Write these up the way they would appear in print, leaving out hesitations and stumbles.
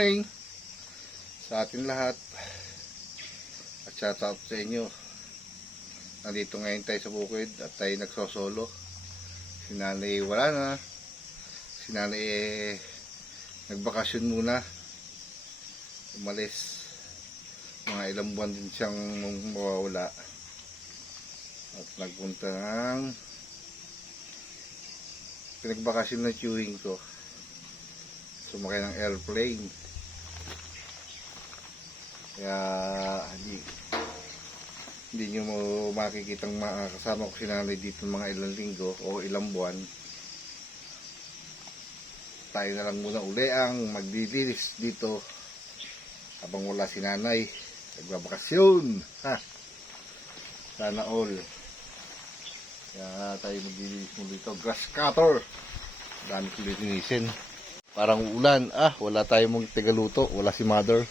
morning sa atin lahat at shout out sa inyo. Nandito ngayon tayo sa bukid at tayo nagsosolo. Si nanay wala na. Si nanay nagbakasyon muna. Umalis. Mga ilang buwan din siyang mawawala. At nagpunta ng pinagbakasyon na chewing ko. Sumakay ng airplane. Kaya hindi nyo mo makikitang makakasama ko si nanay dito mga ilang linggo o ilang buwan. Tayo na lang muna uli ang magdilinis dito habang wala si nanay. Nagbabakasyon. Ha! Sana all. Kaya tayo magdilinis mo dito. Grass cutter. Dami ko linisin. Parang ulan. Wala tayong tagaluto. Wala si mother.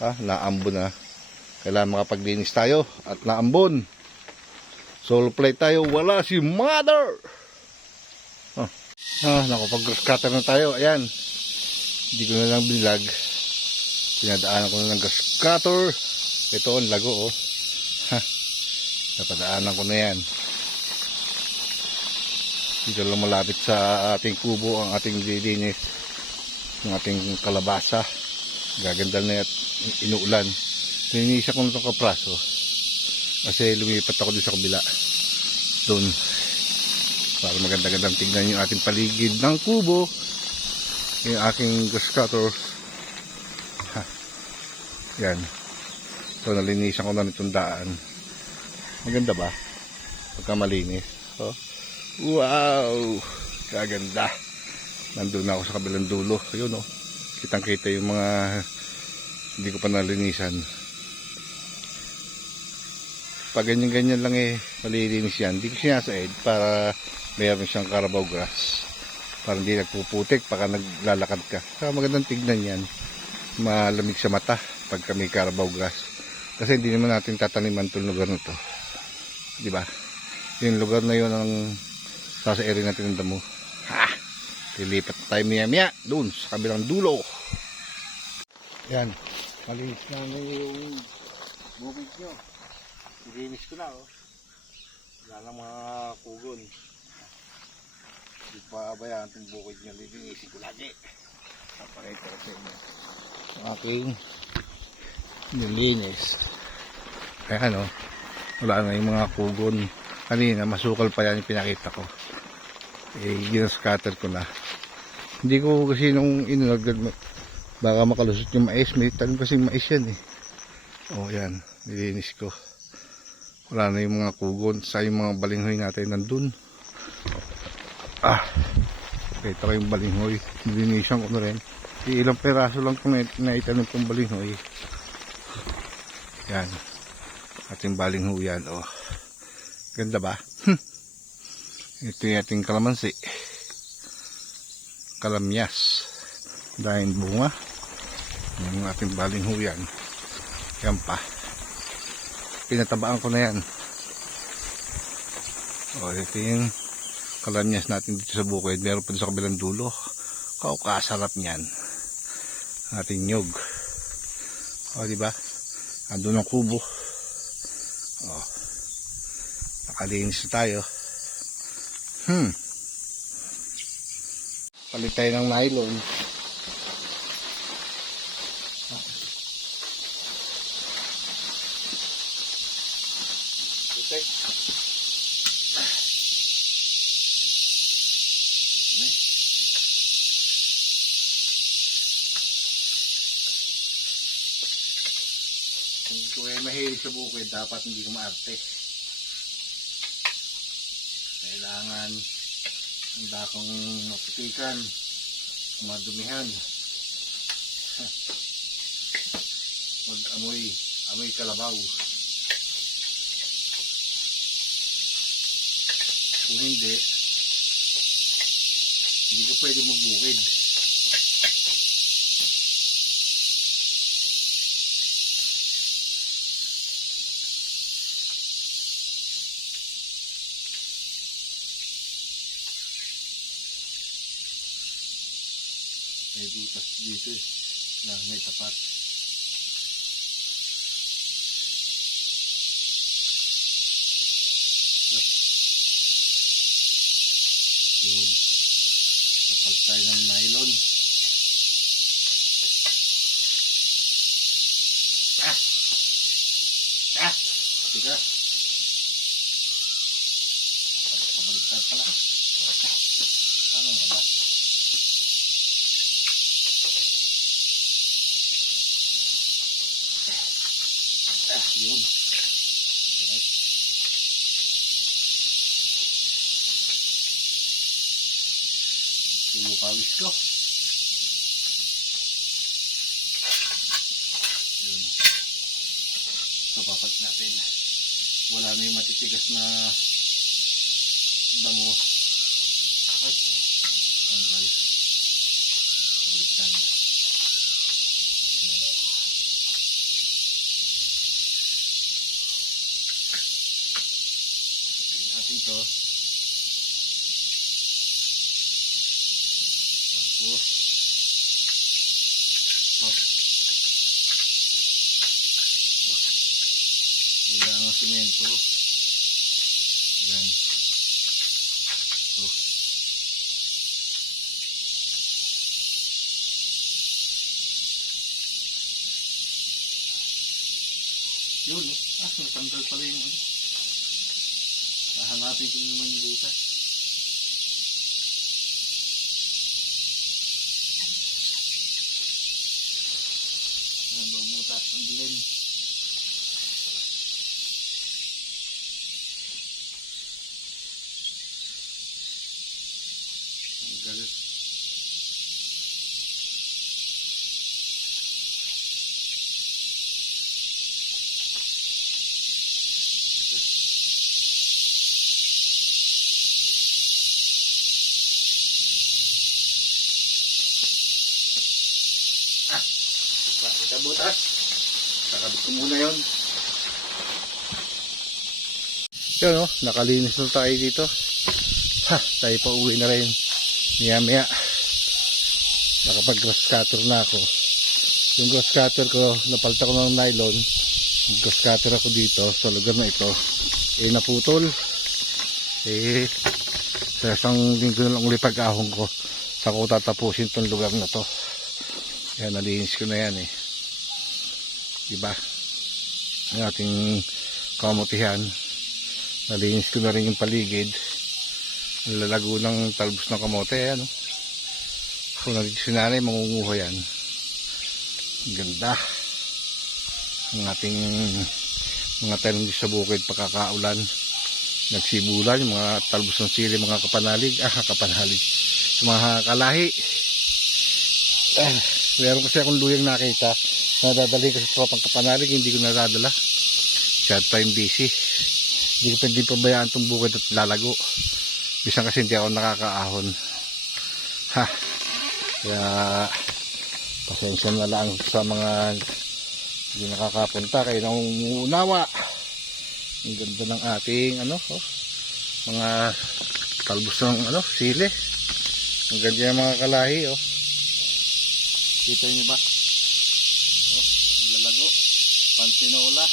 Naambon na. Kailangan makapaglinis tayo. At naambon. Solo play tayo. Wala si mother. Nakapag-grass cutter na tayo. Ayan. Hindi ko na lang binlag. Pinadaanan ko na ng grass cutter. Ito ang lago. Napadaanan ko na yan. Dito lang malapit sa ating kubo ang ating dilinis ng ating kalabasa. Gaganda na at inuulan. Linisa ko na itong kapraso kasi lumipat ako din sa kabila doon para maganda-gandang tignan yung ating paligid ng kubo. Yung aking grass cutter. Yan. So nalinisan ko na nitong daan. Maganda ba? Pagka malinis. Wow! Kaganda. Nandun na ako sa kabilang dulo. Ayun kitang kita yung mga hindi ko pa nalinisan. Pag ganyan-ganyan lang malilinis yan. Hindi ko sinasaid para mayroon siyang Carabao grass. Para hindi nagpuputik pagka naglalakad ka. Kaya magandang tignan yan. Malamig sa mata pagka may Carabao grass. Kasi hindi naman natin tataniman itong lugar na to. Diba? Yung lugar na yun ang sa area natin ng damo. Lilipat tayo maya doon sa kabilang dulo. Yan. Malinis na yung bukid nyo. Nilinis ko na wala lang mga kugon. Hindi pa abayaan itong bukid nyo. Lilinisin ko lagi. Napakita ko sa inyo ang aking nilinis. Ayan wala na yung mga kugon. Kanina masukal pa yan yung pinakita ko. Ginascatter ko na. Hindi ko kasi nung inulagad baka makalusot yung mais. May tanim kasi mais yan yan. Nilinis ko. Wala na yung mga kugon. Sa yung mga balinghoy natin nandun. Kita ko yung balinghoy. Nilinisan ko na rin. Ilang peraso lang kung naitanim kong balinghoy. Yan. Ating balinghoy yan. Ganda ba? Ito yung ating kalamansi. Kalamyas. Dahil bunga. Yung ating balinghoy yan. Yan pa. Pinatabaan ko na yan. Ito yung kalamyas natin dito sa bukid. Meron pa sa kabilang dulo. Kasarap niyan. Ating nyog. Diba? Andun ang kubo. Nakalinis na tayo. Palit tayo ng nylon. Protect. Kung mahilig sa bukid, dapat hindi ka maarte. Kailangan handa kong maputikan, madumihan, amoy kalabaw. Kung hindi ka pwede magbukid. May butas dito Lang may tapat. Yun. Kapag tayo ng nylon. Tiga. Pabaliktad pala. Paano nga ba? Yun. Alright. Pawis ko. Yun. So papalit natin. Wala na yung matitigas na damo. Ay, tanggal. Baliktad. Ayan. Sabihin natin to. Tapos kailangan simento. Yan. So. Yun, no? Natanggal pala yung ano. Hahanapin ko naman yung butas. Yan, butas ang dilim. Tanggal. Ito butas. Kakabit ko muna yun. Yun o, nakalinis na tayo dito. Ha, tayo pa uwi na rin. Maya. Nakapag grass cutter na ako. Yung grass cutter ko, napalta ko ng nylon. Grass cutter ako dito sa lugar na ito. Naputol. Sa isang linggo na lang ulit pag-ahon ko. Saan ko tatapusin tong lugar na to. Yan, nalinis ko na yan diba? Ang ating kamutihan. Nalinis ko na rin yung paligid. Lalago ng talbos ng kamote. Ayan, kung nandito si nanay, mangunguha yan. Ang ganda. Ang ating mga tanim sa bukid pagkakaulan. Nagsibulan yung mga talbos ng sili, mga kapanalig. Kapanalig. Mga kalahi. Meron kasi akong luyang nakita. Nadadali kasi sa tropang kapanalig, hindi ko nadadala. Sad time busy. Hindi ko pwede pabayaan itong bukid at lalago. Bisan kasi hindi ako nakakaahon. Kaya pasensya na lang sa mga hindi nakakapunta. Kayo nang umuunawa. Ang ganda ng ating mga talbos ng sili. Ang ganda yung mga kalahi. Kita nyo ba? Lalago, pansinola.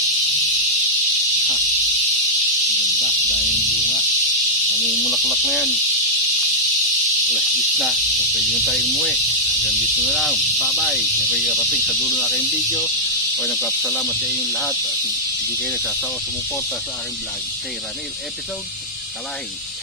Ganda, dahil yung bunga. Mamumulaklak na yan. Alas 10 na. So, pwede na tayong umuwi. Hanggang dito na lang. Bye-bye. Kung kayo karating sa dulo ng aking video, ako nagpapasalamat sa inyong lahat. At hindi kayo nagsasawa sumuporta sa aking vlog. Kay Ranil, episode Kalahi.